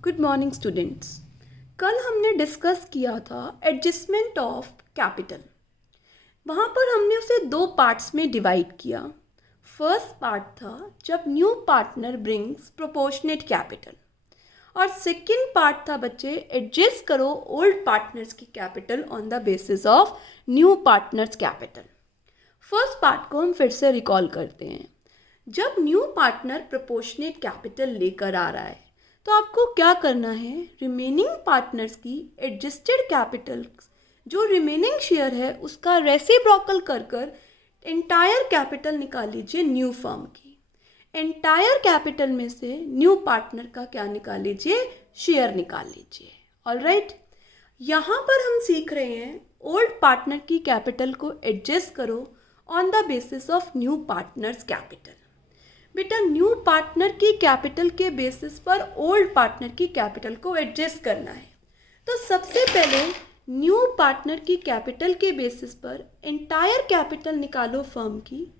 Good morning students. कल हमने discuss किया था एडजस्टमेंट ऑफ कैपिटल। वहाँ पर हमने उसे दो पार्ट्स में डिवाइड किया। फर्स्ट पार्ट था जब new partner brings proportionate capital, और सेकंड पार्ट था बच्चे एडजस्ट करो ओल्ड पार्टनर्स की capital on the basis of new partners capital. First part को हम फिर से रिकॉल करते हैं। जब न्यू पार्टनर प्रोपोर्शनेट कैपिटल लेकर आ रहा है तो आपको क्या करना है, रिमेनिंग पार्टनर्स की एडजस्टेड कैपिटल जो रिमेनिंग शेयर है उसका रेसिप्रोकल कर कर एंटायर कैपिटल निकाल लीजिए न्यू फर्म की। एंटायर कैपिटल में से न्यू पार्टनर का क्या निकाल लीजिए, शेयर निकाल लीजिए। ऑलराइट, यहाँ पर हम सीख रहे हैं ओल्ड पार्टनर की कैपिटल को एडजस्ट करो on the basis of new partners capital. बेटा न्यू पार्टनर की कैपिटल के बेसिस पर ओल्ड पार्टनर की कैपिटल को एडजस्ट करना है। तो सबसे पहले न्यू पार्टनर की कैपिटल के बेसिस पर एंटायर कैपिटल निकालो फर्म की,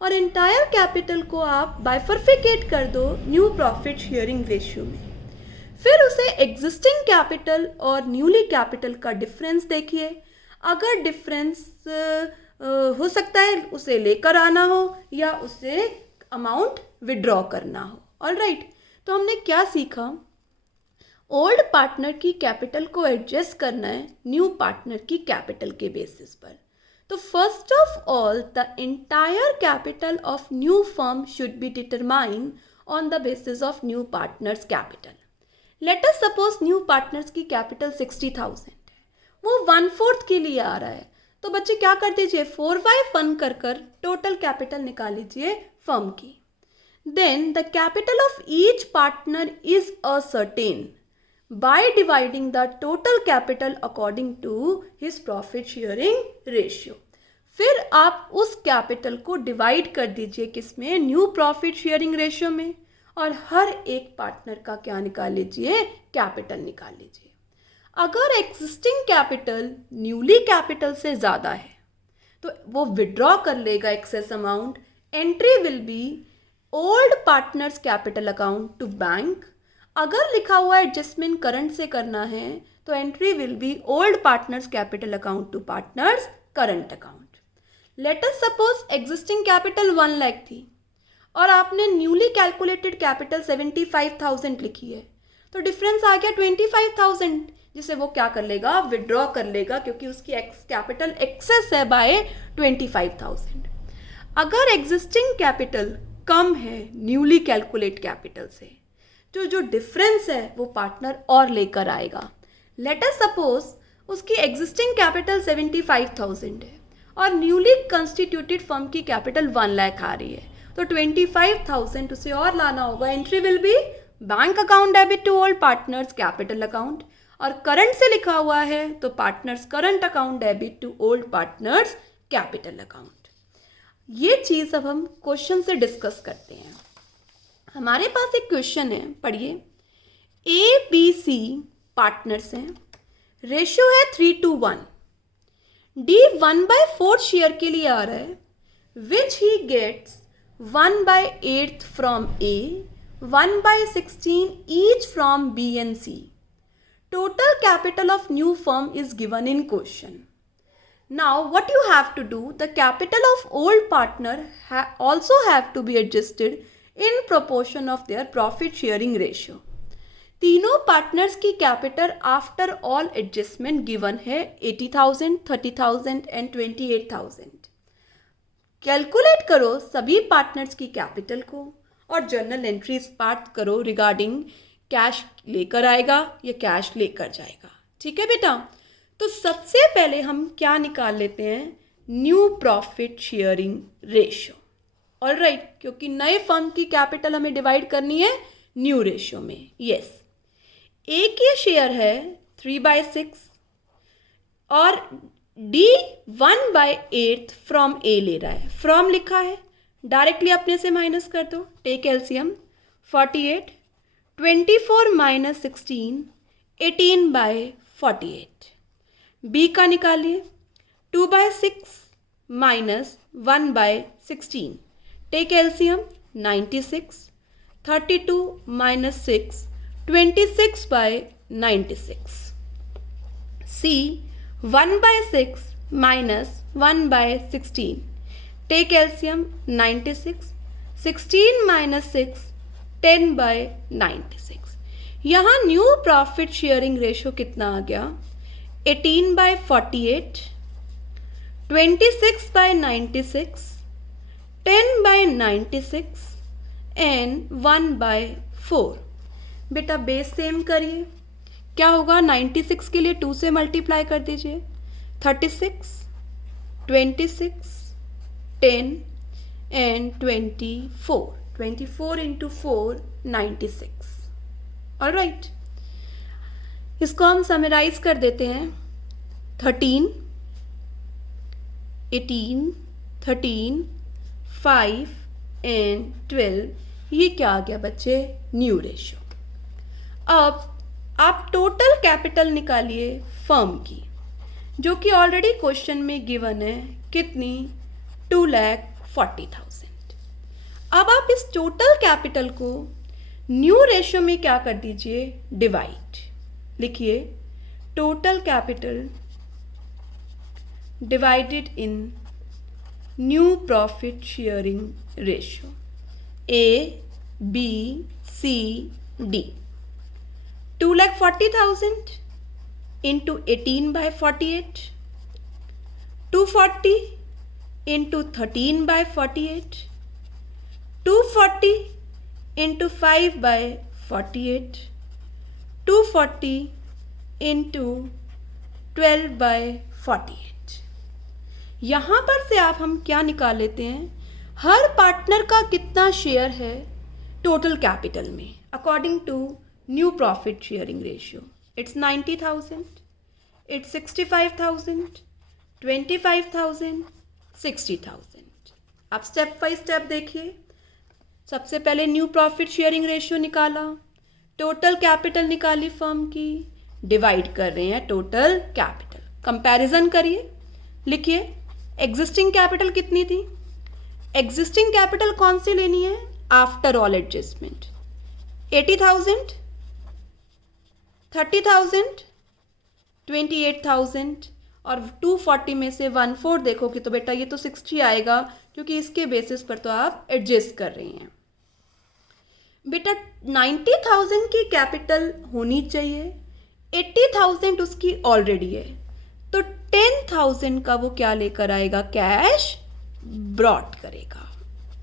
और एंटायर कैपिटल को आप बाइफरफिकेट कर दो न्यू प्रॉफिट शेयरिंग रेशियो में। फिर उसे एग्जिस्टिंग कैपिटल और न्यूली कैपिटल का डिफरेंस देखिए। अगर डिफरेंस हो सकता है उसे लेकर आना हो या उसे अमाउंट विड्रॉ करना हो। ऑलराइट, तो हमने क्या सीखा, ओल्ड पार्टनर की कैपिटल को एडजस्ट करना है न्यू पार्टनर की कैपिटल के बेसिस पर। तो first of all the entire capital of new firm should be determine on the basis of new partners capital. Late us suppose new partners की capital 60,000 है, वो 1/4 के लिए आ रहा है। तो बच्चे क्या कर दीजिए, 4/1 कर कर टोटल कैपिटल निकाल लीजिए फर्म की। Then the capital of each partner is ascertain by dividing the total capital according to his profit sharing ratio. फिर आप उस कैपिटल को डिवाइड कर दीजिए किसमें, न्यू प्रॉफिट शेयरिंग रेशियो में, और हर एक पार्टनर का क्या निकाल लीजिए, कैपिटल निकाल लीजिए। अगर एग्जिस्टिंग कैपिटल न्यूली कैपिटल से ज़्यादा है तो वो विड्रॉ कर लेगा excess amount. Entry will be old partners capital account to bank. अगर लिखा हुआ एडजस्टमेंट करंट से करना है तो entry will be old partners capital account to partners current account. Let us suppose existing capital 1 lakh थी और आपने न्यूली कैलकुलेटेड कैपिटल 75,000 लिखी है, तो डिफरेंस आ गया 25,000, जिसे वो क्या कर लेगा, विड्रॉ कर लेगा, क्योंकि उसकी कैपिटल एक्सेस है बाय 25,000। अगर एग्जिस्टिंग कैपिटल कम है न्यूली कैलकुलेट कैपिटल से, तो जो डिफरेंस है वो पार्टनर और लेकर आएगा। लेट अस सपोज उसकी एग्जिस्टिंग कैपिटल 75,000 है और न्यूली कंस्टिट्यूटेड फर्म की कैपिटल 1 लाख आ रही है, तो 25,000 उसे और लाना होगा। Entry will be bank account debit to old partners capital account, और करंट से लिखा हुआ है तो partners current account debit to old partners capital account. ये चीज़ अब हम क्वेश्चन से डिस्कस करते हैं। हमारे पास एक क्वेश्चन है, पढ़िए। ABC पार्टनर्स हैं, रेशियो है 3:1। D 1/4 शेयर के लिए आ रहा है, which he gets 1/8 from A, 1/16 each from B and C. Total capital of new firm is given in question. Now what you have to do, the capital of old partner also have to be adjusted in proportion of their profit sharing ratio. तीनों partners की capital after all adjustment given है 80,000, 30,000 and 28,000। Calculate करो सभी partners की capital को और journal entries part करो regarding cash लेकर आएगा या कैश लेकर जाएगा। ठीक है बेटा, तो सबसे पहले हम क्या निकाल लेते हैं, new profit sharing ratio. Alright, क्योंकि नए फर्म की कैपिटल हमें डिवाइड करनी है न्यू रेशियो में। यस, ए की शेयर है 3/6 और डी 1/8 फ्रॉम ए ले रहा है। फ्रॉम लिखा है, डायरेक्टली अपने से माइनस कर दो, टेक एलसीएम 48, 24 - 16, 18/48। बी का निकालिए, 2/6 - 1/16, take LCM 96, 32 - 6, 26/96. C 1/6 minus 1/16. Take LCM 96. 16 minus 6 10/96. यहाँ न्यू प्रॉफिट शेयरिंग रेशो कितना आ गया? 18/48, 26/96, 10/96 एंड 1/4. बेटा बेस सेम करिए. क्या होगा? 96 के लिए 2 से मल्टीप्लाई कर दीजिए. 36, 26, 10 एंड 24. 24 into 4 96. ऑलराइट, इसको हम समराइज कर देते हैं. 13, 18, 13, 5 एंड 12. ये क्या आ गया बच्चे? New ratio. अब आप टोटल कैपिटल निकालिए फर्म की, जो कि ऑलरेडी क्वेश्चन में गिवन है. कितनी? 2,40,000. अब आप इस टोटल कैपिटल को न्यू रेशियो में क्या कर दीजिए? डिवाइड. लिखिए total capital divided in new profit sharing ratio. A, B, C, D. 2,40,000 into 18/48. 240 into 13/48. 240 into 5/48. 240 into 12/48. यहाँ पर से आप हम क्या निकाल लेते हैं? हर पार्टनर का कितना शेयर है टोटल कैपिटल में according to new profit sharing ratio. It's 90,000, it's 65,000, 25,000, 60,000. आप स्टेप बाय स्टेप देखिए. सबसे पहले न्यू प्रॉफिट शेयरिंग रेशियो निकाला, टोटल कैपिटल निकाली फर्म की, डिवाइड कर रहे हैं टोटल कैपिटल. कंपैरिजन करिए. लिखिए एग्जिस्टिंग कैपिटल कितनी थी? एग्जिस्टिंग कैपिटल कौन सी लेनी है? After all adjustment. 80,000, 30,000, 28,000 और 240 में से 1/4 देखोगे तो बेटा ये तो 60 आएगा, क्योंकि इसके बेसिस पर तो आप एडजस्ट कर रहे हैं. बेटा 90,000 की कैपिटल होनी चाहिए, 80,000 उसकी ऑलरेडी है, तो 10,000 का वो क्या लेकर आएगा? कैश ब्रॉट करेगा.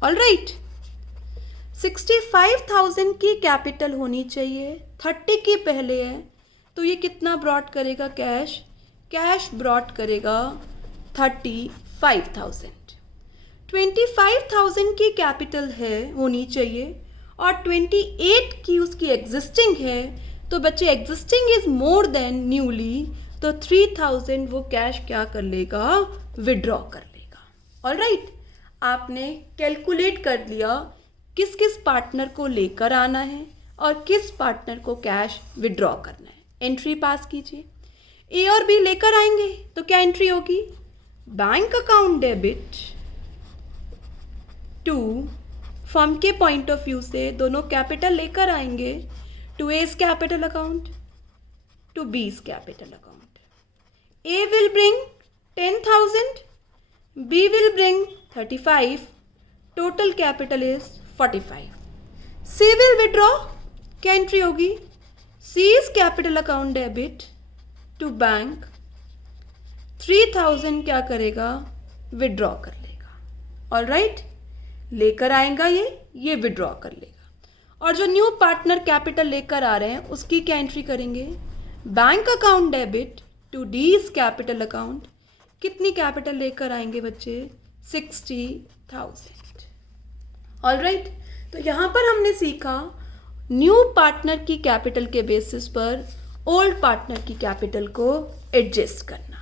ऑलराइट. 65,000 की कैपिटल होनी चाहिए, 30 की पहले है, तो ये कितना ब्रॉट करेगा? कैश ब्रॉट करेगा 35,000. 25,000 की कैपिटल है होनी चाहिए और 28 की उसकी एग्जिस्टिंग है, तो बच्चे existing is more than newly, तो 3,000 वो कैश क्या कर लेगा? विड्रॉ कर लेगा. ऑलराइट, आपने कैलकुलेट कर लिया किस किस पार्टनर को लेकर आना है और किस पार्टनर को कैश विड्रॉ करना है. एंट्री पास कीजिए. ए और बी लेकर आएंगे तो क्या एंट्री होगी? Bank account debit to, firm के पॉइंट ऑफ व्यू से दोनों कैपिटल लेकर आएंगे, to A's capital account to B's capital account. A will bring 10,000, B will bring 35, total capital is 45. C will withdraw, क्या एंट्री होगी? C is capital account debit to bank. 3,000 क्या करेगा? Withdraw कर लेगा. ऑलराइट, लेकर आएगा ये विड्रॉ कर लेगा. और जो न्यू पार्टनर कैपिटल लेकर आ रहे हैं उसकी क्या एंट्री करेंगे? Bank account debit to D's capital account. कितनी कैपिटल लेकर आएंगे बच्चे? 60,000. ऑलराइट, तो यहाँ पर हमने सीखा न्यू पार्टनर की कैपिटल के बेसिस पर ओल्ड पार्टनर की कैपिटल को एडजस्ट करना.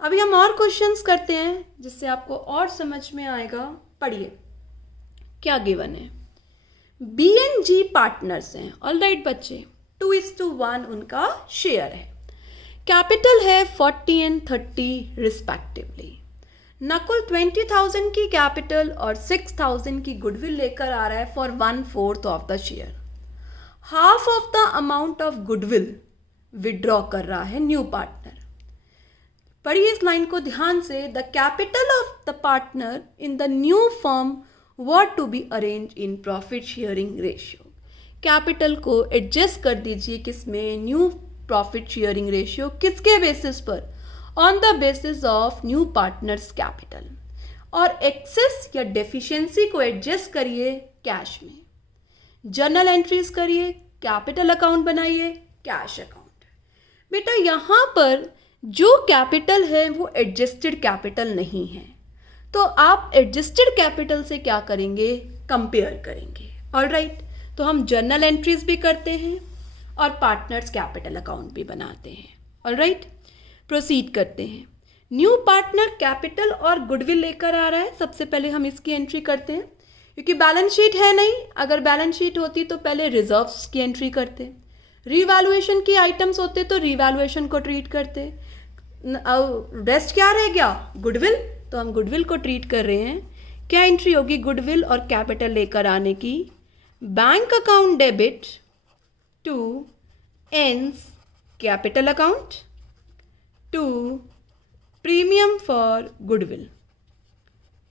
अभी हम और क्वेश्चंस करते हैं जिससे आपको और समझ में आएगा. पढ़िए क्या गिवन है. बी एंड जी पार्टनर्स हैं. ऑलराइट बच्चे, 2:1 उनका शेयर है. कैपिटल है 40 एंड 30 रिस्पेक्टिवली. नकुल 20,000 की कैपिटल और 6,000 की गुडविल लेकर आ रहा है for 1/4 of the share. Half of the amount of goodwill withdraw कर रहा है न्यू पार्टनर। पढ़िए इस लाइन को ध्यान से। The capital of the partner in the new firm were to be arrange in profit sharing ratio. Capital को adjust कर दीजिए किसमें, न्यू प्रॉफिट शेयरिंग रेशियो। किसके बेसिस पर, on the basis of new partners capital. और excess या deficiency को adjust करिए कैश में। जर्नल एंट्रीज करिए, कैपिटल अकाउंट बनाइए, कैश अकाउंट। बेटा यहाँ पर जो कैपिटल है वो एडजस्टेड कैपिटल नहीं है, तो आप एडजस्टेड कैपिटल से क्या करेंगे, कंपेयर करेंगे। ऑलराइट, तो हम जर्नल एंट्रीज भी करते हैं और पार्टनर्स कैपिटल अकाउंट भी बनाते हैं। ऑलराइट, प्रोसीड करते हैं। न्यू पार्टनर कैपिटल और गुडविल लेकर आ रहा है। सबसे पहले हम इसकी एंट्री करते हैं, क्योंकि बैलेंस शीट है नहीं। अगर बैलेंस शीट होती तो पहले रिजर्व्स की एंट्री करते, रीवैल्यूएशन की आइटम्स होते तो रीवैल्यूएशन को ट्रीट करते। रेस्ट क्या रह गया, गुडविल, तो हम गुडविल को ट्रीट कर रहे हैं। क्या एंट्री होगी गुडविल और कैपिटल लेकर आने की, बैंक अकाउंट डेबिट टू एंस capital account to premium for goodwill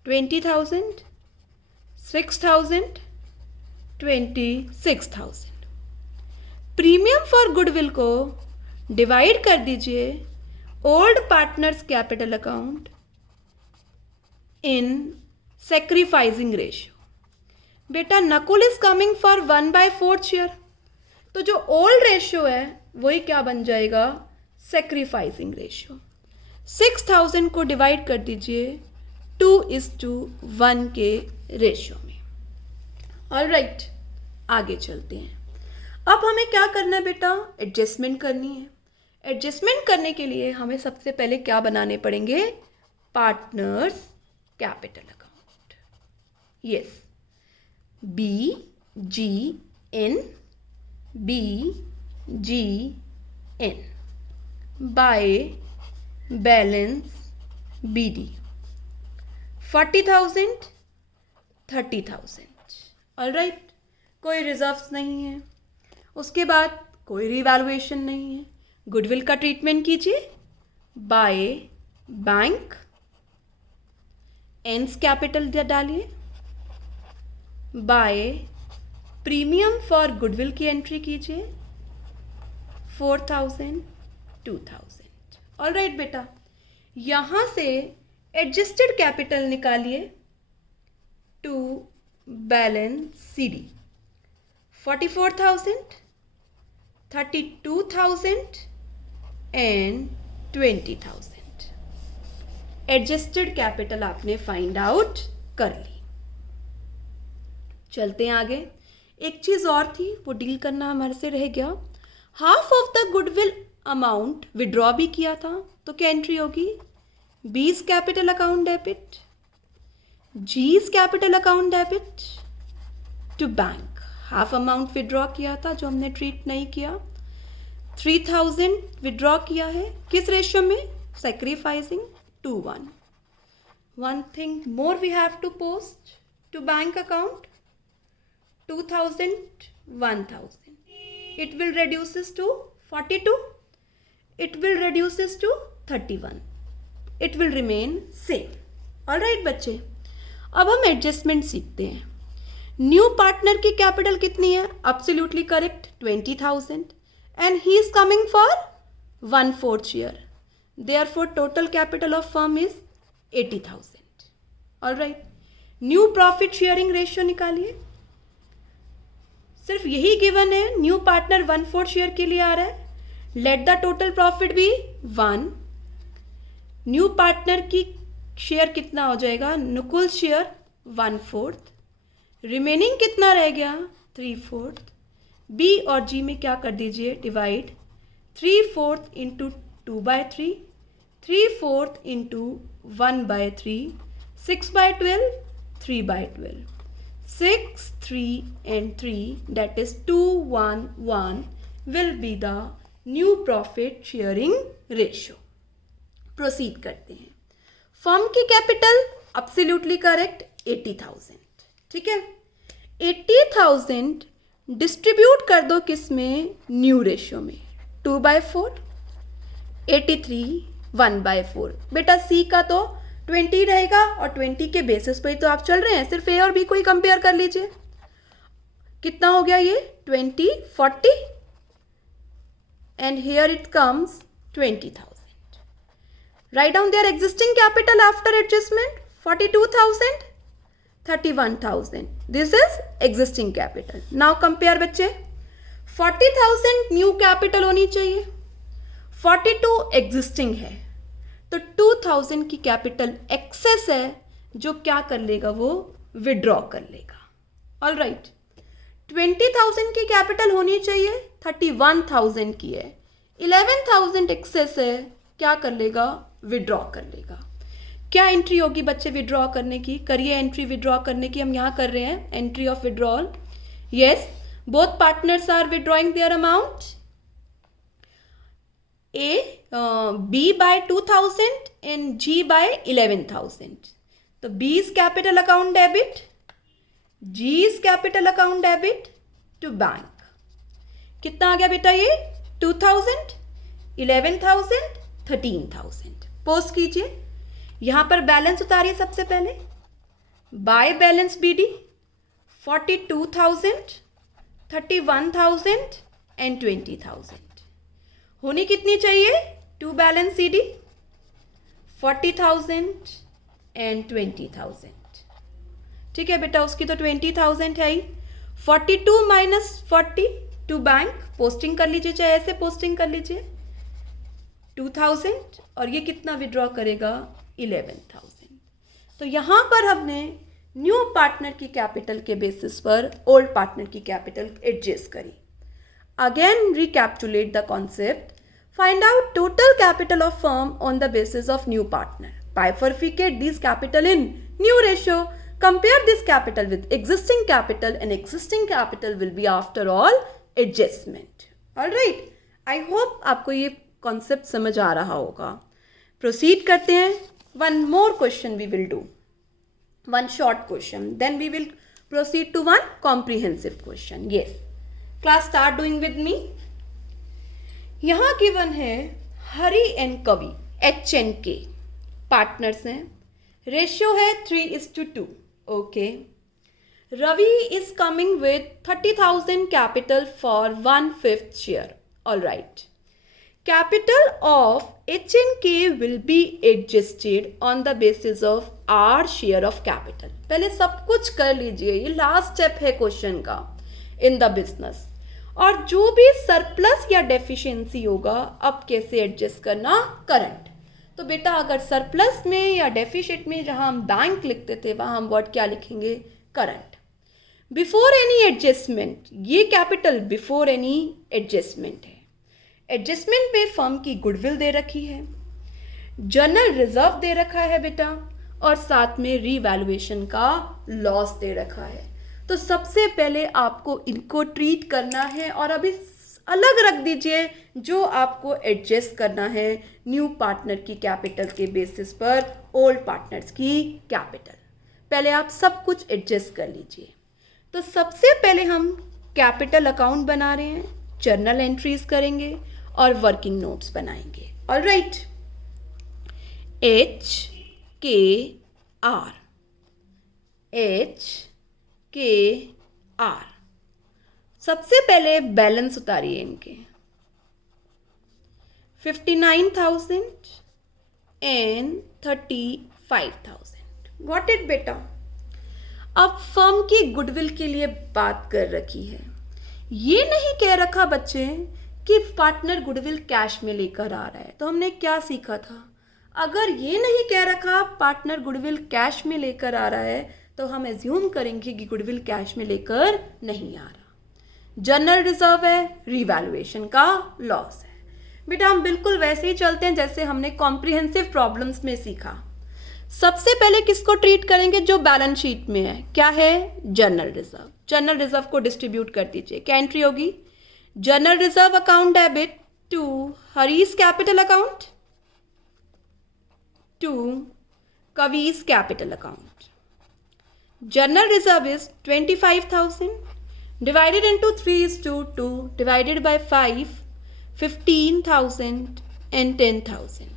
20,000, 6,000, 26,000। Premium for goodwill को डिवाइड कर दीजिए old partners capital account in sacrificing ratio. बेटा Nakul is coming for 1/4 share, तो जो ओल्ड रेशियो है वही क्या बन जाएगा, सेक्रीफाइसिंग रेशियो। 6,000 को डिवाइड कर दीजिए 2:1 के रेशियो में। ऑलराइट, आगे चलते हैं। अब हमें क्या करना है बेटा, एडजस्टमेंट करनी है। एडजस्टमेंट करने के लिए हमें सबसे पहले क्या बनाने पड़ेंगे, partners capital account. Yes, BGN bye balance BD 40,000, 30,000। Alright, कोई रिजर्व्स नहीं है, उसके बाद कोई रिवैल्यूएशन नहीं है। गुडविल का ट्रीटमेंट कीजिए बाय बैंक, एंस कैपिटल डालिए, बाय प्रीमियम फॉर गुडविल की एंट्री कीजिए 4,000, 2,000। ऑलराइट बेटा, यहां से एडजस्टेड कैपिटल निकालिए to balance CD 44,000, 32,000 and 20,000। Adjusted capital आपने फाइंड आउट कर ली। चलते हैं आगे। एक चीज और थी, वो डील करना हमारे से रह गया। Half of the goodwill amount withdraw भी किया था, तो क्या एंट्री होगी, B's capital account debit, G's capital account debit to bank. Half amount withdraw किया था जो हमने ट्रीट नहीं किया। 3,000 विड्रॉ किया है, किस रेशियो में, sacrificing 2:1। One thing more we have to post to bank account, 2,000, 1,000. It will reduces to 42. It will reduces to 31. It will remain same. Alright बच्चे, अब हम एडजस्टमेंट सीखते हैं। न्यू पार्टनर की कैपिटल कितनी है, absolutely correct 20,000 and he is coming for 1/4 share, therefore total capital of firm is 80,000। Alright, new profit sharing ratio निकालिए। सिर्फ यही गिवन है, न्यू पार्टनर 1/4 शेयर के लिए आ रहा है, let the total profit be 1। New partner की शेयर कितना हो जाएगा, नुकुल शेयर 1/4, रिमेनिंग कितना रह गया 3/4। बी और जी में क्या कर दीजिए, divide 3/4 into 2/3, 3/4 into 1/3, 6/12, 3/12, 6, 3 and 3, that is 2, 1, 1 will be the new profit sharing ratio. Proceed करते हैं। फर्म की कैपिटल एब्सोल्युटली करेक्ट 80,000, ठीक है। 80,000 डिस्ट्रीब्यूट कर दो किस में, न्यू रेशियो में, 2/4, 83, 1/4। बेटा सी का तो 20 रहेगा और 20 के बेसिस पे तो आप चल रहे हैं, सिर्फ ए और बी को ही कंपेयर कर लीजिए। कितना हो गया ये, 20, 40 and here it comes 20,000। Write down their existing capital after adjustment, 42,000, 31,000। This is existing capital. Now compare बच्चे, 40,000 न्यू कैपिटल होनी चाहिए, 42 एग्जिस्टिंग है, तो 2,000 की कैपिटल एक्सेस है जो क्या कर लेगा, वो विड्रॉ कर लेगा। ऑल राइट, 20,000 की कैपिटल होनी चाहिए, 31,000 की है, 11,000 एक्सेस है, क्या कर लेगा, विड्रॉ कर लेगा। क्या एंट्री होगी बच्चे विड्रॉ करने की, करिए एंट्री विड्रॉ करने की। हम यहाँ कर रहे हैं entry of withdrawal. Yes, both partners are withdrawing their amount, A, B by 2,000 and G by 11,000. तो B is capital account debit, G is capital account debit to bank. कितना आ गया बेटा ये, 2,000, 11,000, 13,000। पोस्ट कीजिए, यहाँ पर बैलेंस उतारिए सबसे पहले, बाय बैलेंस BD 42,000, 31,000 एंड 20,000। होनी कितनी चाहिए, टू बैलेंस CD 40,000 एंड 20,000। ठीक है बेटा, उसकी तो 20,000 है ही, 42 माइनस 40 टू बैंक, पोस्टिंग कर लीजिए, चाहे ऐसे पोस्टिंग कर लीजिए, 2,000 और ये कितना विड्रॉ करेगा, 11,000। तो यहाँ पर हमने न्यू पार्टनर की कैपिटल के बेसिस पर ओल्ड पार्टनर की कैपिटल एडजस्ट करी। Again recapitulate the concept. Find out total capital of firm on the basis of new partner. Bifurcate these capital in new ratio. Compare this capital with existing capital and existing capital will be after all adjustment. Alright. I hope आपको ये concept समझ आ रहा होगा। Proceed करते हैं। One more question we will do. One short question. Then we will proceed to one comprehensive question. Yes. Class start doing with me. यहाँ given है Hari and Kavi, HNK partners हैं, रेशियो है 3:2। Okay, Ravi is coming with 30,000 कैपिटल for 1/5 share. All right, capital of HNK will be adjusted on the basis of our share of capital. पहले सब कुछ कर लीजिए, ये लास्ट स्टेप है क्वेश्चन का इन द बिजनेस। और जो भी सरप्लस या डेफिशिएंसी होगा, अब कैसे एडजस्ट करना, करंट। तो बेटा अगर सरप्लस में या डेफिशिएंट में जहां हम बैंक लिखते थे वहां हम वर्ड क्या लिखेंगे, करंट। बिफोर एनी एडजस्टमेंट, ये कैपिटल बिफोर एनी एडजस्टमेंट है। एडजस्टमेंट में फर्म की गुडविल दे रखी है, जनरल रिजर्व दे रखा है बेटा, और साथ में रीवैल्यूएशन का लॉस दे रखा है। तो सबसे पहले आपको इनको ट्रीट करना है और अभी अलग रख दीजिए जो आपको एडजस्ट करना है न्यू पार्टनर की कैपिटल के बेसिस पर ओल्ड पार्टनर्स की कैपिटल। पहले आप सब कुछ एडजस्ट कर लीजिए। तो सबसे पहले हम कैपिटल अकाउंट बना रहे हैं, जर्नल एंट्रीज करेंगे और वर्किंग नोट्स बनाएंगे। All right, HKR, HKR। सबसे पहले बैलेंस उतारिए इनके, 59,000 एंड 35,000। गॉट इट बेटा। अब फर्म की गुडविल के लिए बात कर रखी है, ये नहीं कह रखा बच्चे कि पार्टनर गुडविल कैश में लेकर आ रहा है। तो हमने क्या सीखा था, अगर ये नहीं कह रखा पार्टनर गुडविल कैश में लेकर आ रहा है तो हम एज्यूम करेंगे कि गुडविल कैश में लेकर नहीं आ रहा। जनरल रिजर्व है, रिवैल्यूएशन का लॉस है। बेटा हम बिल्कुल वैसे ही चलते हैं जैसे हमने कॉम्प्रिहेंसिव प्रॉब्लम्स में सीखा। सबसे पहले किसको ट्रीट करेंगे, जो बैलेंस शीट में है, क्या है, जनरल रिजर्व। जनरल रिजर्व को डिस्ट्रीब्यूट कर दीजिए। क्या एंट्री होगी, general reserve account debit to Hari's capital account to Kavi's capital account. General reserve is 25,000, divided into 3:2, divided by 5, 15,000 and 10,000.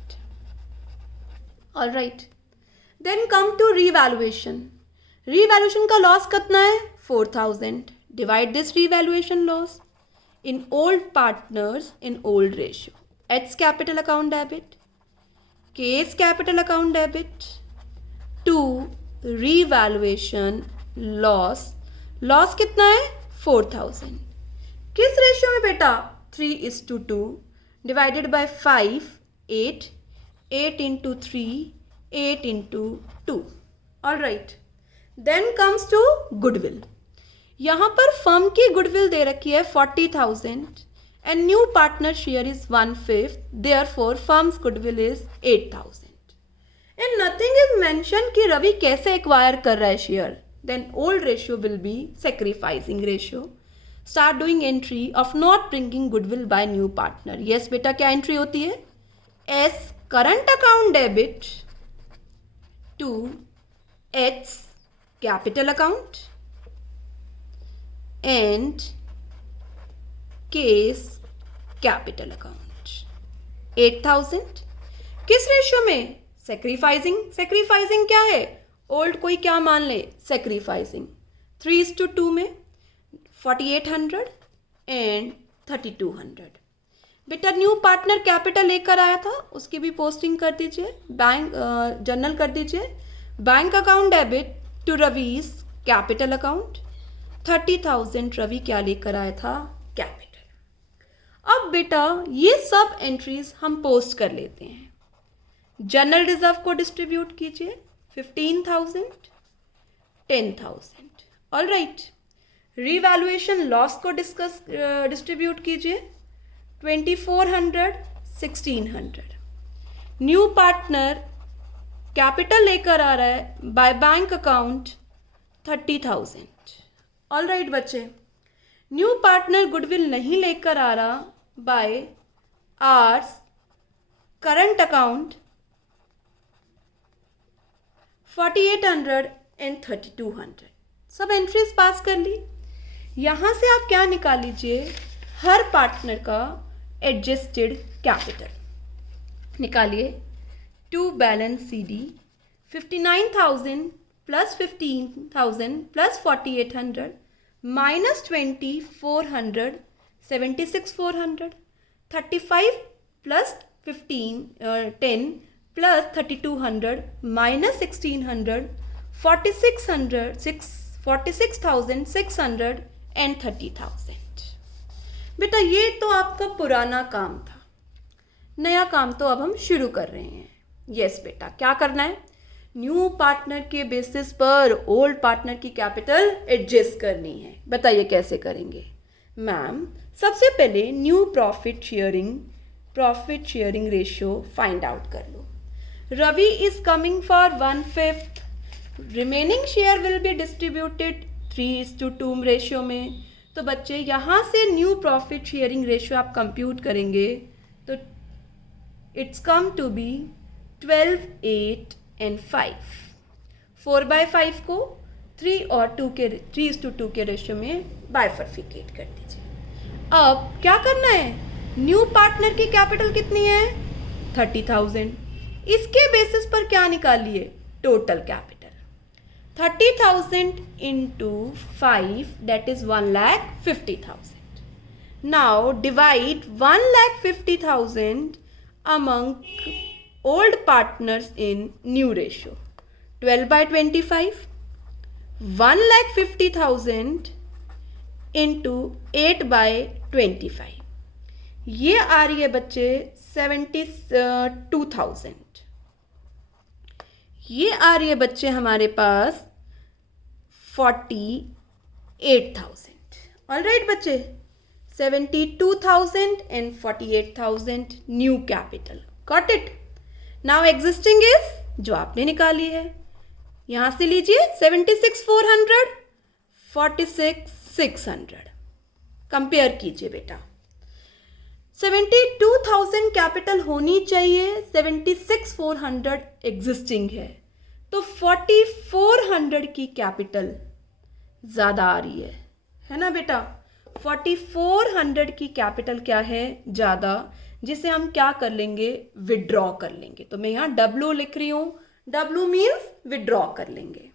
All right. Then come to revaluation. Revaluation का loss कितना है? 4,000. Divide this revaluation loss in old partners in old ratio. H capital account debit, K's capital account debit to revaluation loss. Loss कितना है? 4,000. किस ratio में बेटा? 3:2 divided by 5, 8. 8 into 3, 8 into 2. All right. Then comes to goodwill. यहाँ पर firm की goodwill दे रखी है 40,000 and new partner share is 1/5. Therefore, firm's goodwill is 8,000. And nothing is mentioned कि रवि कैसे एक्वायर कर रहा है share. Then old ratio will be sacrificing ratio. Start doing entry of not bringing goodwill by new partner. Yes बेटा, क्या entry होती है? S current account debit to H capital account and K's capital account. 8,000 किस ratio में? Sacrificing. Sacrificing क्या है? Old कोई क्या मान ले? सेक्रीफाइसिंग. 3:2 में 4,800 एंड 3,200. बेटा न्यू पार्टनर कैपिटल लेकर आया था, उसकी भी पोस्टिंग कर दीजिए, बैंक जर्नल कर दीजिए. Bank account debit to Ravi's capital account. 30,000 Ravi क्या लेकर आया था? कैपिटल. अब बेटा ये सब एंट्रीज हम पोस्ट कर लेते हैं. जनरल रिजर्व को डिस्ट्रीब्यूट कीजिए. 15,000, 10,000. All right. रिवैल्यूएशन लॉस को डिस्ट्रीब्यूट कीजिए. 2,400, 1,600. न्यू पार्टनर कैपिटल लेकर आ रहा है by bank account 30,000. All right बच्चे. न्यू पार्टनर गुडविल नहीं लेकर आ रहा बाय आर्स करंट अकाउंट 4,800 एंड 3,200. सब एंट्रीज पास कर ली. यहाँ से आप क्या निकाल लीजिए? हर पार्टनर का एडजस्टेड कैपिटल निकालिए. To balance CD 59,000 plus 15,000 plus 4,800 minus 20,400 76,400. 35 plus 10 plus 3,200 minus 1,600 46,600 and 30,000. बेटा ये तो आपका पुराना काम था. नया काम तो अब हम शुरू कर रहे हैं. यस बेटा, क्या करना है? न्यू पार्टनर के बेसिस पर ओल्ड पार्टनर की कैपिटल एडजस्ट करनी है. बताइए कैसे करेंगे? मैम सबसे पहले new profit sharing ratio find out कर लो. Ravi is coming for 1/5. Remaining share will be distributed 3:2 ratio में. तो बच्चे यहाँ से न्यू प्रॉफिट शेयरिंग रेशियो आप कंप्यूट करेंगे तो it's come to be 12, 8 and 5. 4/5 को 3:2 के रेशियो में बाइफर्फिकेट कर दीजिए. अब क्या करना है? न्यू पार्टनर की कैपिटल कितनी है? 30,000. इसके बेसिस पर क्या निकालिए? Total capital. 30,000 into 5 that is 1,50,000. Now divide 1,50,000 among old partners in new ratio. 12/25. 1,50,000 into 8/25. ये आ रही है बच्चे 72,000. ये आ रही है बच्चे हमारे पास 48,000. ऑल राइट बच्चे. 72,000 and 48,000 new capital. Got it. Now existing is जो आपने निकाली है. यहाँ से लीजिए 76,400, 46,600. कंपेयर कीजिए बेटा. 72,000 कैपिटल होनी चाहिए, 76,400 एग्जिस्टिंग है, तो 4,400 की कैपिटल ज़्यादा आ रही है है ना बेटा। 4400 की कैपिटल क्या है, ज़्यादा, जिसे हम क्या कर लेंगे, विड्रॉ कर लेंगे। तो मैं यहाँ W लिख रही हूँ, W मीन्स विड्रॉ कर लेंगे।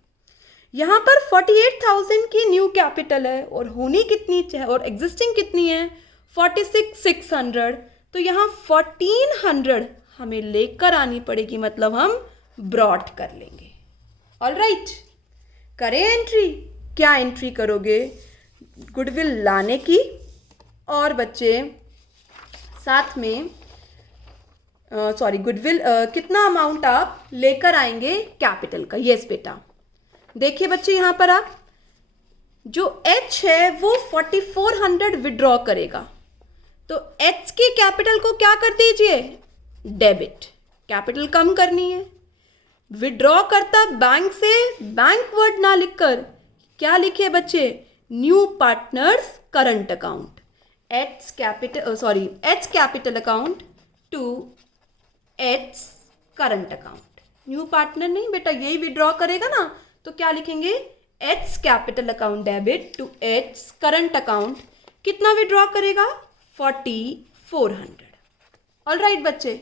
यहाँ पर 48,000 की न्यू कैपिटल है और होनी कितनी है और एग्जिस्टिंग कितनी है 46,600। तो यहाँ 1400 हमें लेकर आनी पड़ेगी, मतलब हम ब्रॉट कर लेंगे। ऑल राइट, करें एंट्री। क्या एंट्री करोगे, गुडविल लाने की और बच्चे साथ में गुडविल कितना अमाउंट आप लेकर आएंगे कैपिटल का। यस बेटा, देखिए बच्चे यहाँ पर आप जो H है वो 4400 विड्रॉ करेगा, तो H की कैपिटल को क्या कर दीजिए, डेबिट। कैपिटल कम करनी है, विड्रॉ करता बैंक से बैंक वर्ड ना लिखकर क्या लिखे बच्चे, new partners current account. H capital account to H current account. New partner नहीं बेटा, यही विड्रॉ करेगा ना, तो क्या लिखेंगे, H capital account debit to H current account. कितना विड्रॉ करेगा, 4400। ऑल राइट बच्चे,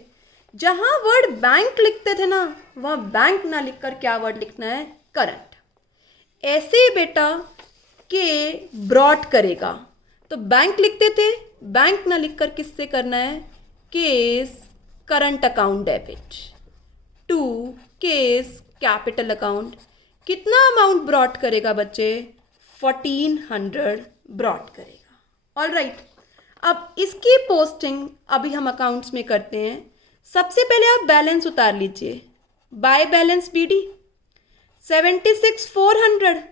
जहां वर्ड बैंक लिखते थे ना, वहां बैंक ना लिखकर क्या वर्ड लिखना है, करंट। ऐसे बेटा के ब्रॉट करेगा, तो बैंक लिखते थे, बैंक ना लिखकर किससे करना है, K's current account debit to K's capital account. कितना अमाउंट ब्रॉट करेगा बच्चे, 1400 ब्रॉट करेगा। ऑल राइट, अब इसकी पोस्टिंग अभी हम अकाउंट्स में करते हैं। सबसे पहले आप बैलेंस उतार लीजिए, by balance BD 76,400,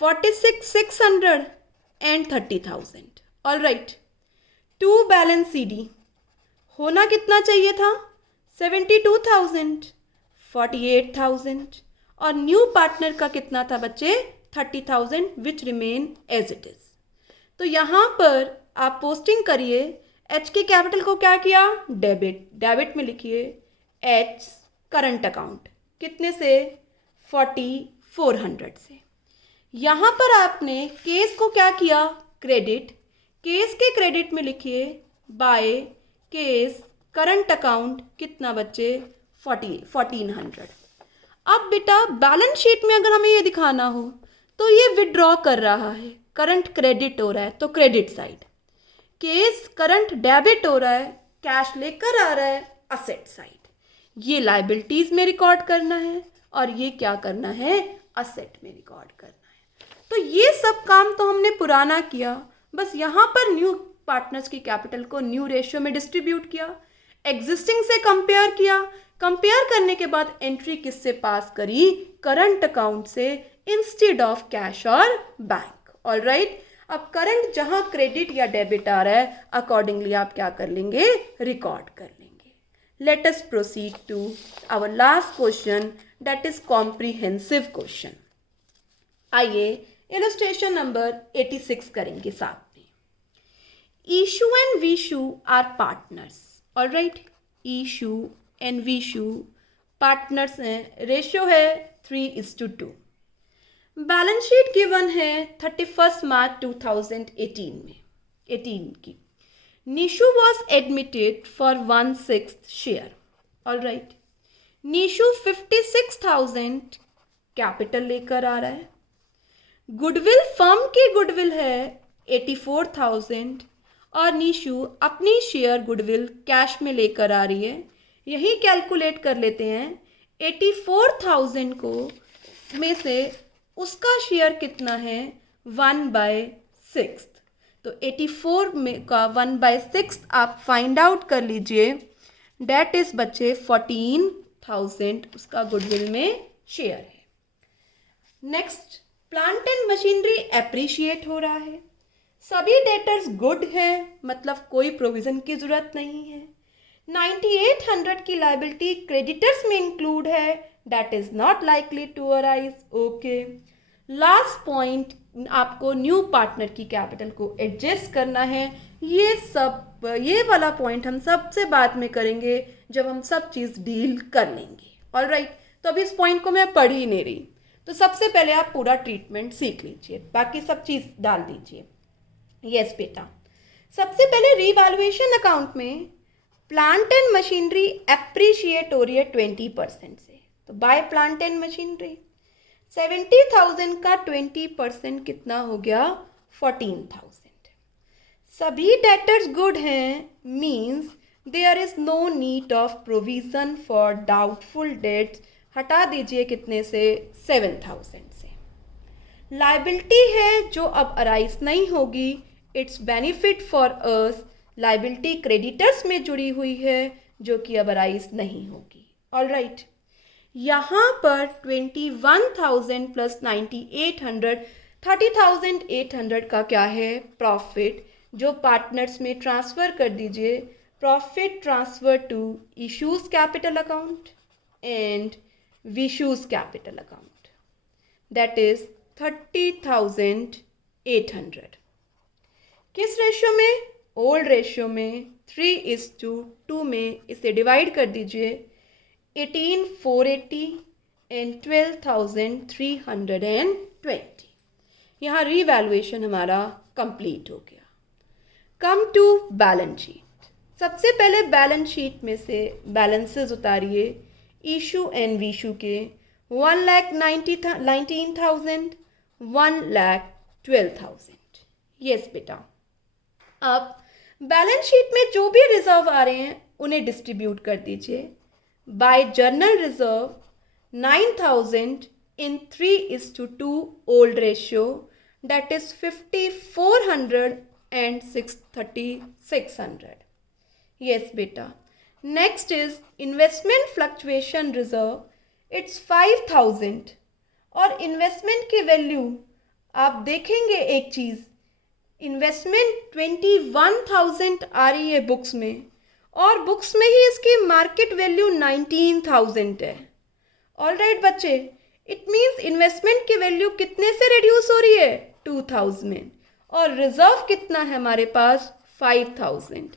46,600 and 30,000। All right, to balance CD होना कितना चाहिए था, 72,000, 48,000 और न्यू पार्टनर का कितना था बच्चे, 30,000 which remain as it is. तो यहाँ पर आप पोस्टिंग करिए, H की कैपिटल को क्या किया, डेबिट। डेबिट में लिखिए H करंट अकाउंट, कितने से, 4400 से। यहाँ पर आपने केस को क्या किया, क्रेडिट। केस के क्रेडिट में लिखिए बाय केस करंट अकाउंट, कितना बच्चे, 1400। अब बेटा बैलेंस शीट में अगर हमें ये दिखाना हो तो ये विड्रॉ कर रहा है, करंट क्रेडिट हो रहा है तो credit side, case current debit हो रहा है, कैश लेकर आ रहा है असेट साइड। ये लायबिलिटीज में रिकॉर्ड करना है और ये क्या करना है, असेट में रिकॉर्ड करना है। तो ये सब काम तो हमने पुराना किया, बस यहाँ पर न्यू पार्टनर्स की कैपिटल को न्यू रेशियो में डिस्ट्रीब्यूट किया, एग्जिस्टिंग से कंपेयर किया, कंपेयर करने के बाद एंट्री किससे पास करी, करंट अकाउंट से इंस्टेड ऑफ कैश और बैंक। ऑल राइट, अब करंट जहां क्रेडिट या डेबिट आ रहा है अकॉर्डिंगली आप क्या कर लेंगे, रिकॉर्ड कर लेंगे। Let us proceed to our last question, that is comprehensive question. आइए इलस्ट्रेशन नंबर 86 करेंगे साथ में। Ishu and Vishu are partners. All right, Ishu and Vishu partners हैं, रेशियो है 3:2। बैलेंस शीट गिवन है 31 मार्च 2018 में 18 की। Nishu was admitted for 1/6 share. All right, Nishu 56,000 capital लेकर आ रहा है, गुडविल फर्म की गुडविल है 84,000 और निशु अपनी शेयर गुडविल कैश में लेकर आ रही है। यही कैलकुलेट कर लेते हैं, 84,000 को में से उसका शेयर कितना है, 1/6। तो 84 में का 1/6 आप फाइंड आउट कर लीजिए, डेट इज बच्चे 14,000 उसका गुडविल में शेयर है। Next, plant and machinery appreciate हो रहा है, सभी डेटर्स गुड है, मतलब कोई प्रोविजन की जरूरत नहीं है। 9800 की लाइबिलिटी क्रेडिटर्स में इंक्लूड है, that is not likely to arise. Okay, last point, आपको न्यू पार्टनर की कैपिटल को एडजस्ट करना है। ये वाला पॉइंट हम सबसे बाद में करेंगे जब हम सब चीज़ डील कर लेंगे। ऑल राइट, तो अभी इस पॉइंट को मैं पढ़ ही नहीं रही, तो सबसे पहले आप पूरा ट्रीटमेंट सीख लीजिए, बाकी सब चीज़ डाल दीजिए। यस बेटा, सबसे पहले रीवैल्यूएशन अकाउंट में प्लांट एंड मशीनरी एप्रिशिएट हो रही है 20% से, तो बाय प्लांट एंड मशीनरी 70,000 का 20% कितना हो गया 14,000। सभी डेटर्स गुड हैं, means there is no need of provision for doubtful debts, हटा दीजिए कितने से 7,000 से। लाइबिलिटी है जो अब अराइज नहीं होगी, it's benefit for us, liability creditors में जुड़ी हुई है जो कि अब अराइज नहीं होगी। ऑल राइट, यहाँ पर 21,000 प्लस 9,800 30,800 का क्या है प्रॉफिट, जो पार्टनर्स में ट्रांसफ़र कर दीजिए। Profit transfer to Ishu's capital account and Vishu's capital account, that is 30,800। किस रेशियो में? ओल्ड रेशियो में 3:2 में इसे डिवाइड कर दीजिए। 18,480 एंड 12,320। यहाँ रीवैल्यूएशन हमारा कंप्लीट हो गया। Come to balance sheet. सबसे पहले बैलेंस शीट में से बैलेंसेस उतारिए इशू एंड विशू के। 1,19,000, 1,12,000। यस बेटा, अब बैलेंस शीट में जो भी रिजर्व आ रहे हैं उन्हें डिस्ट्रीब्यूट कर दीजिए। By general reserve 9,000 in 3:2 old ratio, that is 5,400 and 6,600. Yes beta. Next is investment fluctuation reserve, it's 5,000 और इन्वेस्टमेंट की वैल्यू आप देखेंगे एक चीज़, इन्वेस्टमेंट 21,000 आ रही है बुक्स में, और बुक्स में ही इसकी मार्केट वैल्यू 19,000 है। ऑल राइट बच्चे, इट मीन्स इन्वेस्टमेंट की वैल्यू कितने से रिड्यूस हो रही है 2,000, और रिजर्व कितना है हमारे पास 5,000।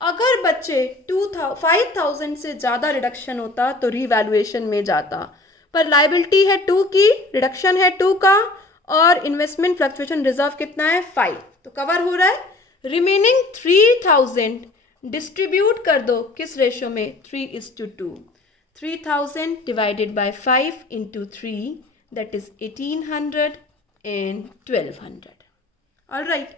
अगर बच्चे 5,000 से ज़्यादा रिडक्शन होता तो रीवैल्यूएशन में जाता, पर लाइबिलिटी है 2 की, रिडक्शन है 2 का, और इन्वेस्टमेंट फ्लक्चुएशन रिजर्व कितना है 5, तो कवर हो रहा है। रिमेनिंग 3,000 डिस्ट्रीब्यूट कर दो किस रेशियो में 3:2। 3,000 divided by 5 into 3, that is 1,800 and 1,200. All right,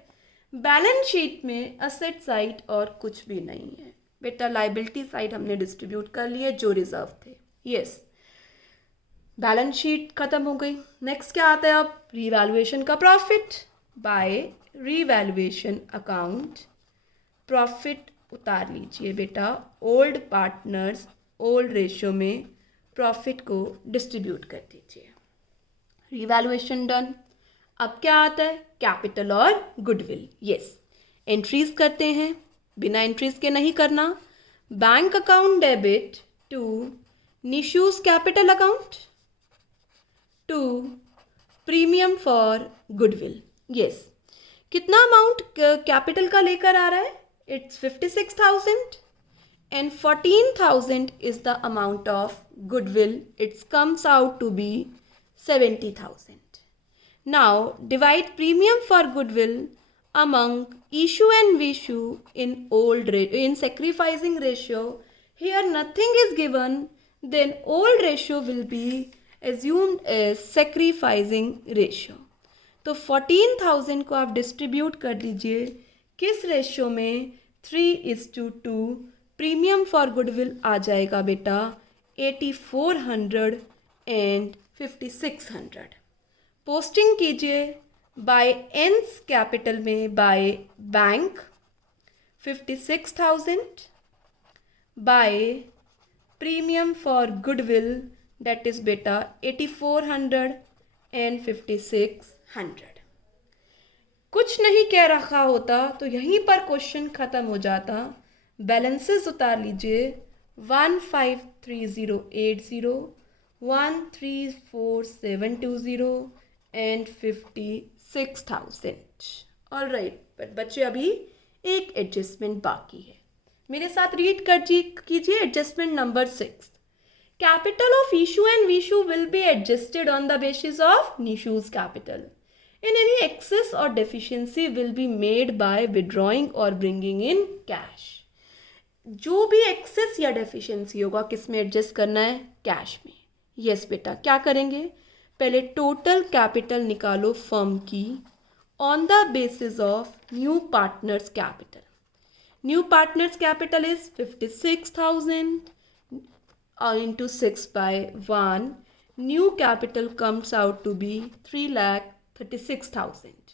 balance sheet में असेट साइड और कुछ भी नहीं है बेटा, लाइबिलिटी साइड हमने डिस्ट्रीब्यूट कर लिए जो रिजर्व थे। यस, बैलेंस शीट खत्म हो गई। नेक्स्ट क्या आता है अब? रीवैल्यूएशन का profit. By revaluation account profit उतार लीजिए बेटा, ओल्ड पार्टनर्स ओल्ड रेशियो में प्रॉफिट को डिस्ट्रीब्यूट कर दीजिए। Revaluation done. अब क्या आता है? कैपिटल और गुडविल। यस, एंट्रीज करते हैं, बिना एंट्रीज के नहीं करना। बैंक अकाउंट डेबिट टू निशूज capital account to premium for goodwill. Yes, कितना अमाउंट कैपिटल का लेकर आ रहा है? It's 56,000 and 14,000 is the amount of goodwill. It comes out to be 70,000. Now divide premium for goodwill among issue and vishu in sacrificing ratio. Here nothing is given, then old ratio will be assumed as sacrificing ratio. तो 14,000 को आप distribute कर दीजिए किस ratio में? 3:2। Premium for goodwill आ जाएगा बेटा 8,400 and 5,600। Posting कीजिए बाय एंस कैपिटल में by bank 56,000, by premium for goodwill that is बेटा 8,400 एंड 5,600। कुछ नहीं कह रखा होता तो यहीं पर क्वेश्चन खत्म हो जाता। बैलेंसेस उतार लीजिए 1,530,80, 1,34720 एंड 56,000। ऑल राइट, बट बच्चे अभी एक एडजस्टमेंट बाकी है, मेरे साथ रीड कीजिए adjustment number 6। Capital of issue and issue will be adjusted on the basis of issue's capital. And any excess or deficiency will be made by withdrawing or bringing in cash. जो भी access या deficiency होगा किस में adjust करना है? Cash में. Yes बेटा, क्या करेंगे? पहले टोटल कैपिटल निकालो फर्म की on the basis of new partners capital. New partners capital is 56,000 into 6 by 1. New capital comes out to be 3,36,000.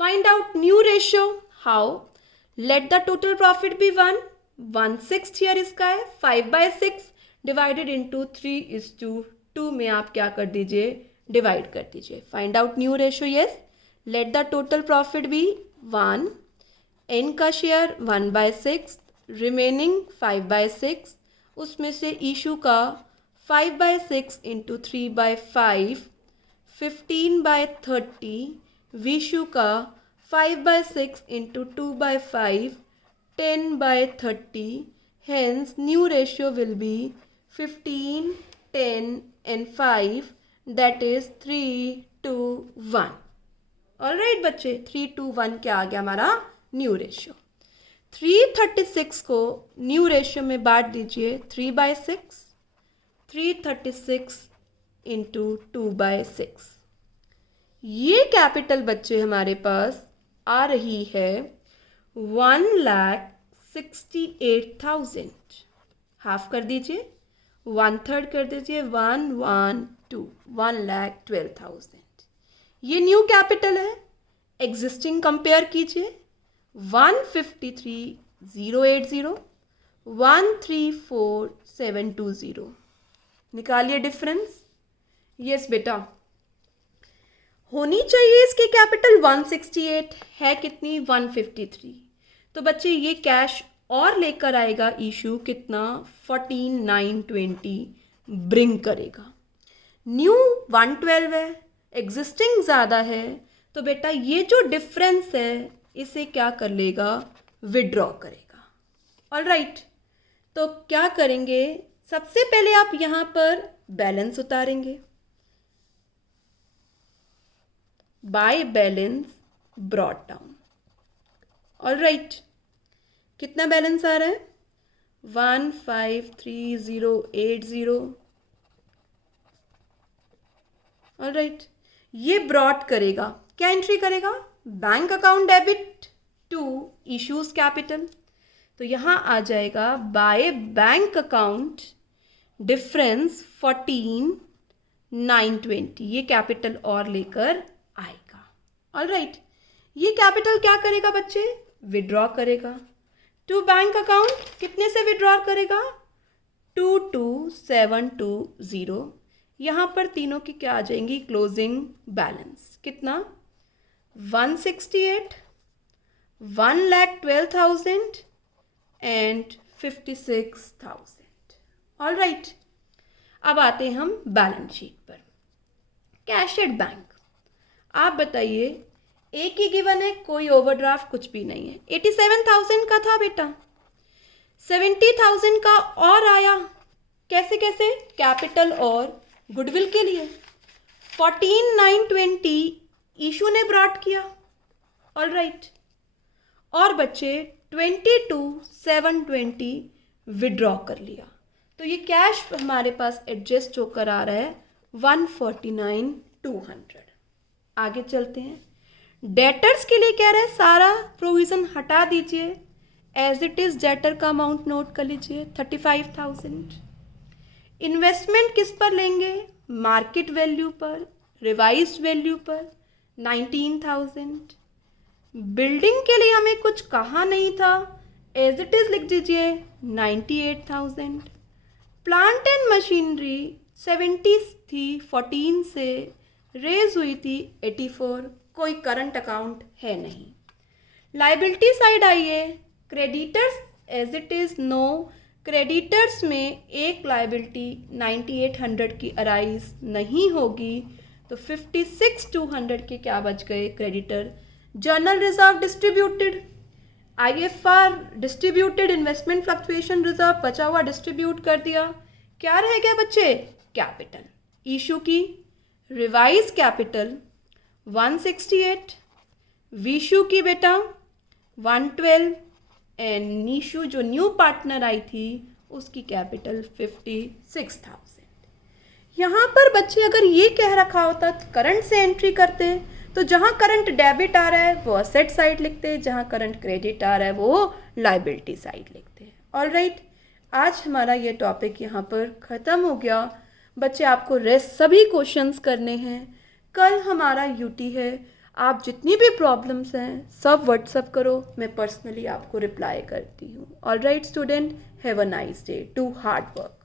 Find out new ratio. How? Let the total profit be 1. 1/6 here इसका है. 5/6 divided into 3:2 में आप क्या कर दीजिए? Divide कर दीजिए. Find out new ratio. Yes. Let the total profit be 1. N का शेयर 1/6. Remaining 5/6. उसमें से इशू का 5/6 इंटू 3/5, 15/30. विशु का 5/6 into 2/5, 10/30. Hence new ratio will be 15, 10 and 5, that is 3:1. Alright बच्चे, 3:1 क्या आ गया हमारा न्यू रेशियो. 336 को न्यू रेशियो में बांट दीजिए 3/6. 336 इंटू 2/6. ये कैपिटल बच्चे हमारे पास आ रही है 1,68,000. हाफ कर दीजिए, 1/3 कर दीजिए, 112, 1,12,000. ये न्यू कैपिटल है. एग्जिस्टिंग कंपेयर कीजिए. 153,080, 134,720. निकालिए डिफरेंस. यस बेटा, होनी चाहिए इसकी कैपिटल 168, है कितनी? 153. तो बच्चे ये कैश और लेकर आएगा इशू कितना? 14,920 ब्रिंग करेगा. न्यू 112 है, एग्जिस्टिंग ज़्यादा है, तो बेटा ये जो डिफरेंस है इसे क्या कर लेगा? विड्रॉ करेगा. ऑलराइट, तो क्या करेंगे? सबसे पहले आप यहाँ पर बैलेंस उतारेंगे. By balance brought down. All right, कितना बैलेंस आ रहा है? 153,080. ऑलराइट, ये ब्रॉट करेगा. क्या एंट्री करेगा? Bank account debit to Ishu's capital. तो यहाँ आ जाएगा बाय बैंक अकाउंट डिफरेंस 14,920. ये कैपिटल और लेकर आएगा. ऑलराइट, ये कैपिटल क्या करेगा बच्चे? विड्रॉ करेगा टू बैंक अकाउंट. कितने से विड्रॉ करेगा? 22,720. यहाँ पर तीनों की क्या आ जाएंगी? Closing balance. कितना? 168, 1,12,000 and 56,000. ऑल राइट, अब आते हैं हम बैलेंस शीट पर. Cash at bank. आप बताइए, एक ही गिवन है, कोई ओवरड्राफ्ट कुछ भी नहीं है. 87,000 का था बेटा, 70,000 का और आया. कैसे कैसे? कैपिटल और गुडविल के लिए. 14,920 इशू ने ब्रॉट किया. ऑल राइट, और बच्चे 22,720 विड्रॉ कर लिया. तो ये कैश हमारे पास एडजस्ट होकर आ रहा है 149,200. आगे चलते हैं. डेटर्स के लिए कह रहे हैं सारा प्रोविज़न हटा दीजिए. एज इट इज़ डेटर का अमाउंट नोट कर लीजिए 35,000. इन्वेस्टमेंट किस पर लेंगे? मार्केट वैल्यू पर, रिवाइज्ड वैल्यू पर 19,000. बिल्डिंग के लिए हमें कुछ कहा नहीं था, एज इट इज़ लिख दीजिए 98,000. प्लांट एंड मशीनरी 70 थी, 14 से रेज हुई थी 84. कोई करंट अकाउंट है नहीं. लाइबिलिटी साइड आइए. Creditors as it is no. Creditors में एक लाइबिलिटी 9800 की अराइज नहीं होगी, तो 56,200 के क्या बच गए? Creditor. Journal reserve distributed. IFR distributed. Investment fluctuation reserve बचा हुआ डिस्ट्रीब्यूट कर दिया. क्या रह गया बच्चे? कैपिटल। इशू की रिवाइज कैपिटल 168, विशु की बेटा 112 एंड नीशु जो न्यू पार्टनर आई थी उसकी कैपिटल 56,000। यहाँ पर बच्चे अगर ये कह रखा होता करंट से एंट्री करते तो जहाँ करंट डेबिट आ रहा है वो असेट साइड लिखते, जहाँ करंट क्रेडिट आ रहा है वो लाइबिलिटी साइड लिखते। ऑलराइट, आज हमारा ये टॉपिक यहाँ पर ख़त्म हो गया। बच्चे आपको रेस्ट सभी क्वेश्चंस करने हैं। कल हमारा यूटी है। आप जितनी भी प्रॉब्लम्स हैं सब व्हाट्सअप करो, मैं पर्सनली आपको रिप्लाई करती हूँ। Alright student, have a nice day, do hard work.